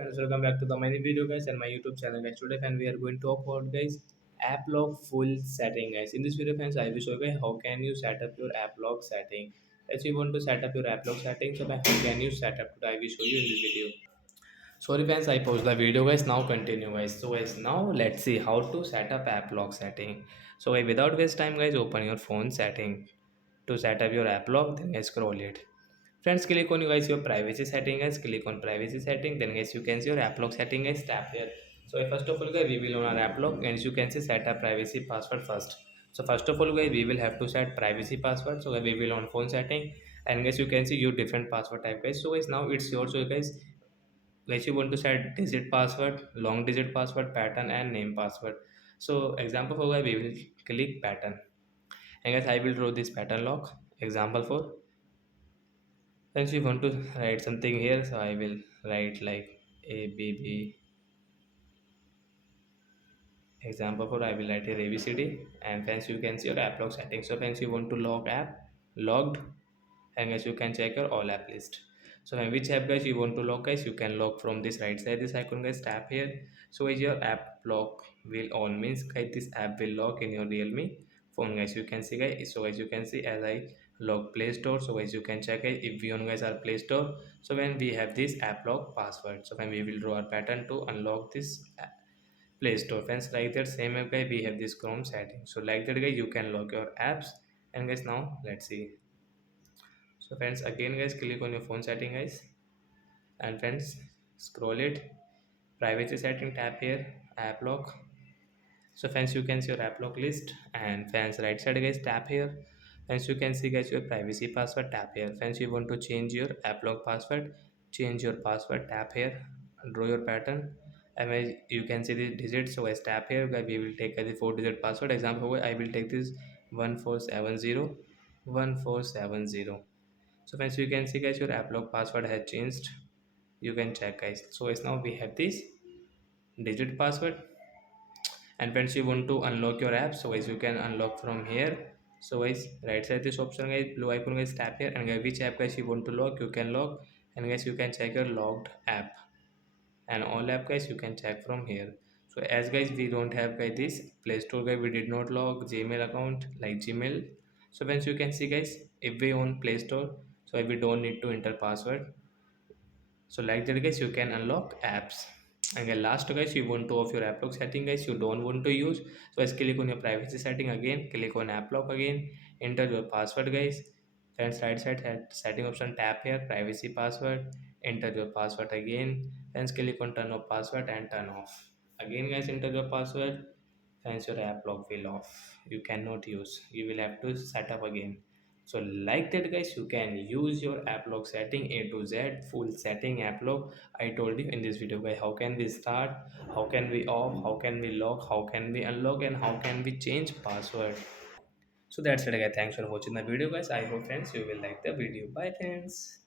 friends, welcome back to the mini video guys and my YouTube channel guys. Today friends, we are going to talk about guys AppLock full setting guys. In this video friends, I will show you guys how can you set up your AppLock setting. As you want to set up your AppLock setting, so how can you set up today, I will show you in this video. Sorry friends, I paused the video guys. Now continue guys. So guys, now let's see how to set up AppLock setting. So guys, without waste time guys, open your phone setting to set up your AppLock. Then guys, scroll it. Friends, click on you guys your privacy setting guys. Click on privacy setting. Then guys, you can see your AppLock setting guys. Tap here. So first of all guys, we will on our AppLock and as you can see set up privacy password first. So first of all guys, we will have to set privacy password. So we will on phone setting and guys you can see your different password type guys. So guys now it's yours. So guys you want to set digit password, long digit password, pattern and name password. So example for guys we will click pattern and guys I will draw this pattern lock example for. Since you want to write something here, so I will write like ABB. Example for I will write here ABCD, and hence you can see your app log settings. So hence you want to log app, logged, and guys you can check your all app list. So when which app guys you want to log guys, you can log from this right side this icon guys, tap here. So is your app lock will on means guys this app will log in your realme phone guys, you can see guys. So as you can see as I log play store, so as you can check it if we on guys our play store. So when we have this app lock password, so when we will draw our pattern to unlock this play store friends, like that same app guy we have this chrome setting. So like that guy you can log your apps. And guys now let's see. So friends again guys click on your phone setting guys and friends scroll it, privacy setting, tap here app lock. So friends you can see your app lock list and friends right side guys tap here. Friends you can see guys your privacy password, tap here. Friends you want to change your app lock password, change your password, tap here, draw your pattern. And as you can see the digits, so guys tap here guys we will take as the 4-digit password. Example I will take this 1470 1470. So friends you can see guys your AppLock password has changed, you can check guys. So as now we have this digit password. And friends you want to unlock your app, so guys you can unlock from here. So guys right side this option guys blue icon guys tap here and guys which app guys you want to lock, you can lock. And guys you can check your logged app and all app guys you can check from here. So as guys we don't have guys this play store guys, we did not log gmail account like gmail. So friends you can see guys if we own play store, so we don't need to enter password. So like that guys you can unlock apps. And then last guys you want to off your app lock setting guys, you don't want to use. So just click on your privacy setting again, click on app lock again, enter your password guys. Friends right side setting option tap here privacy password, enter your password again. Friends click on turn off password and turn off again guys, enter your password. Hence your app lock will off, you cannot use, you will have to set up again. So like that guys you can use your app lock setting A to Z full setting app lock. I told you in this video guys how can we start, how can we off, how can we lock, how can we unlock, and how can we change password. So that's it guys, thanks for watching the video guys. I hope friends you will like the video. Bye friends.